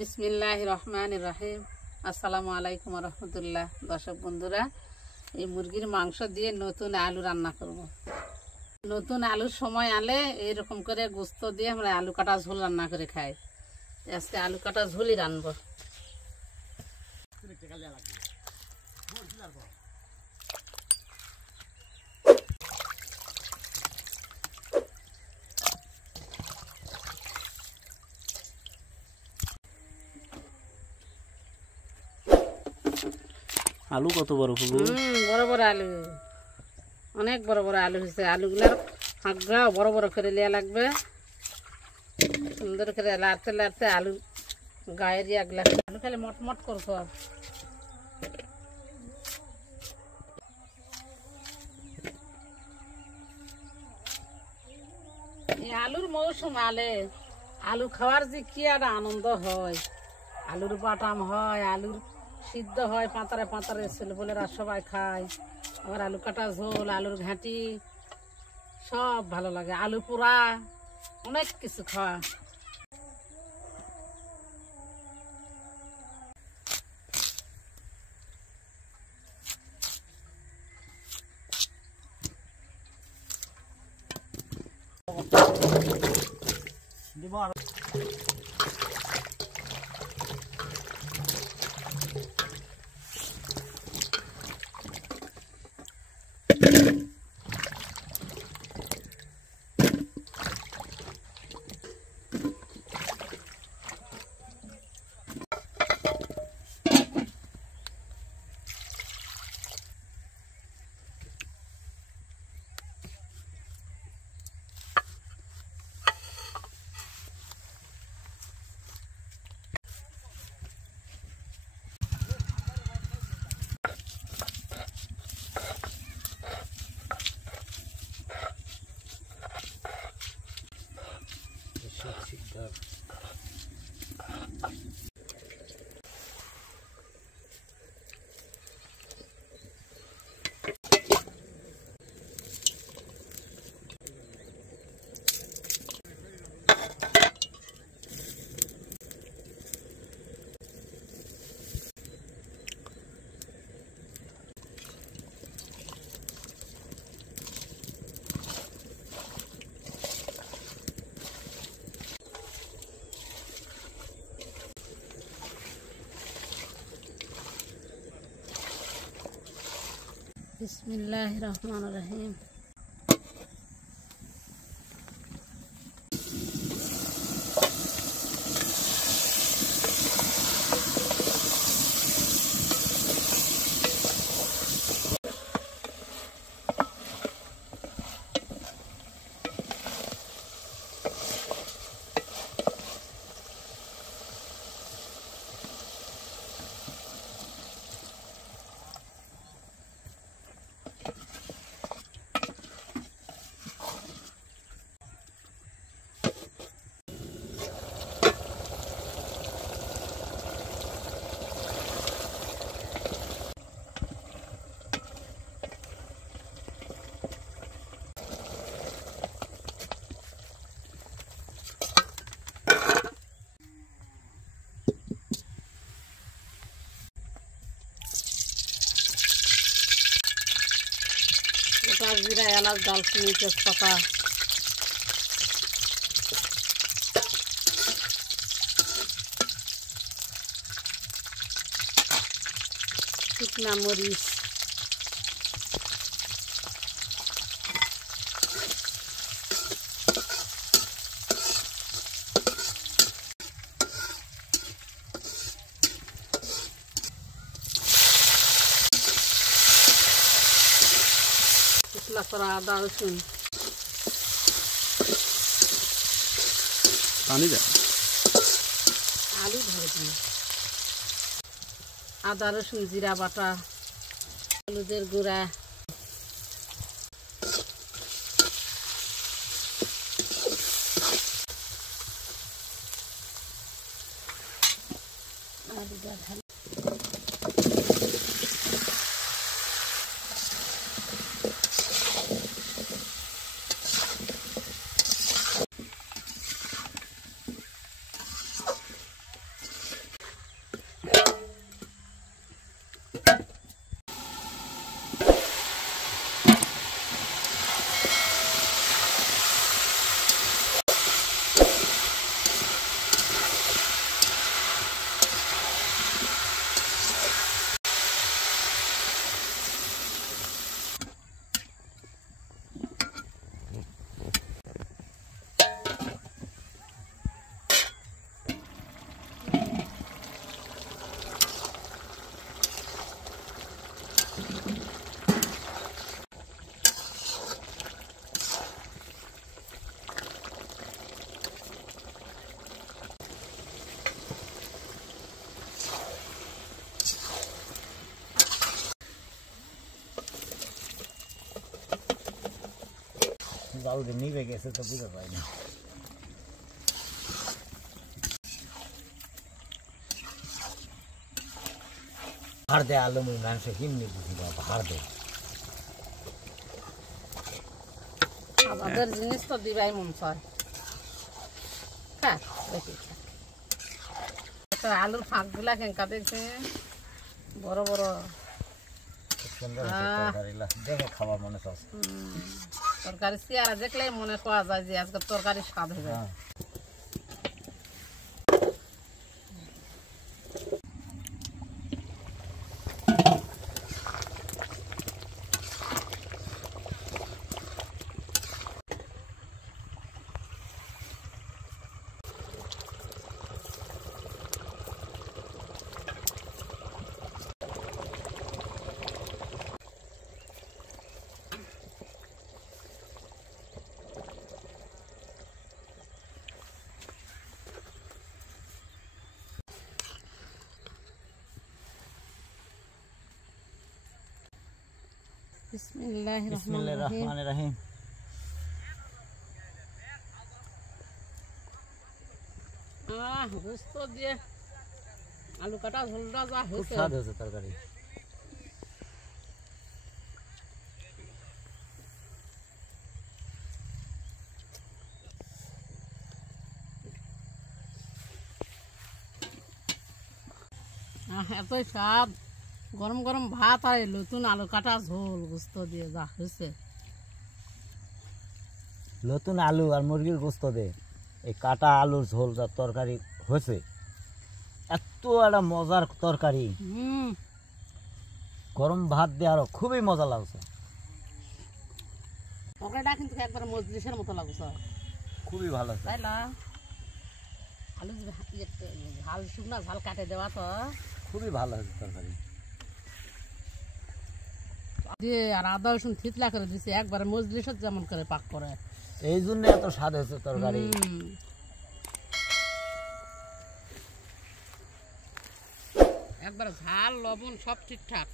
বিসমিল্লাহির রহমানির রহিম। আসসালামু আলাইকুম রহমতুল্লাহ। দর্শক বন্ধুরা, এই মুরগির মাংস দিয়ে নতুন আলু রান্না করব। নতুন আলুর সময় আলে এরকম করে গোস্ত দিয়ে আমরা আলু কাটা ঝোল রান্না করে খাই। আজকে আলু কাটা ঝোলই রানবো। আলু কত বড় ফুলু? বড় বড় আলু, অনেক বড় বড় আলু হয়েছে। আলুগুলার ফাঁকটাও বড় বড় করে লিয়া লাগবে। সুন্দর করে লাড়তে লাড়তে আলু গায়ের ইয়াগুলা আলু খালি মটমট করবো। এই আলুর মৌসুম আলে আলু খাওয়ার যে কি একটা আনন্দ হয়। আলুর বাটাম হয়, আলুর সিদ্ধ হয়, পাতারে পাতারে ছেলেপেলেরা সবাই খায়। আবার আলু কাটা ঝোল, আলুর ঘাঁটি সব ভালো লাগে। আলু পোড়া, অনেক কিছু খাওয়া। বিসমিল্লাহির রহমানির রহিম। জিরা, এলাচ, দারচিনি, তেজপাতা, শুকনা মরিচ, করা আদা রসুন, পানি দেয়, আলু ভাজি, আদা রসুন জিরা বাটা, হলুদের গুঁড়া, আলুটা ঢালি চাল যে নিভে গেছে তো বুঝতে পারি না। ভার দে আলু মুই মাংস কিনে বুঝি বাবা, ভার দে। আমাদের জিনিস তো দিবাই মন চায়। হ্যাঁ দেখি আলুর ফাঁক গুলা কেঙ্কা দেখছে বড় বড়, সুন্দর তরকারিলা দেখে খাবার মনে চাচ্ছে। তরকারি চেয়ারা দেখলেই মনে পাওয়া যায় যে আজকে তরকারি স্বাদ হবে। বিসমিল্লাহির রহমানির রহিম। গোস্ত দিয়ে আলু কাটা ঝোলটা যা খুব হয়েছে, স্বাদ হয়েছে তরকারি। এতই স্বাদ, গরম গরম ভাত আর এই নতুন আলু কাটা ঝোল গোস্ত দিয়ে যা হয়েছে। নতুন আলু আর মুরগির গোস্ত দে এই কাটা আলুর ঝোল যা তরকারি হয়েছে, এত একটা মজার তরকারি। গরম ভাত দিয়ে আরো খুবই মজা লাগছে। তরকারিটা কিন্তু একবার মজলিসের মতো লাগছে, খুবই ভালো আছে। তাই না? আলু ঝাল শুকনা ঝাল কাটে দেওয়া তো খুবই ভালো হয়েছে তরকারি দিয়ে, আর আদা রসুন থিতলা করে দিছে একবারে মজলিসের যেমন করে পাক করে, এই জন্য এত স্বাদ হয়েছে তরকারি। একবার ঝাল লবণ সব ঠিকঠাক।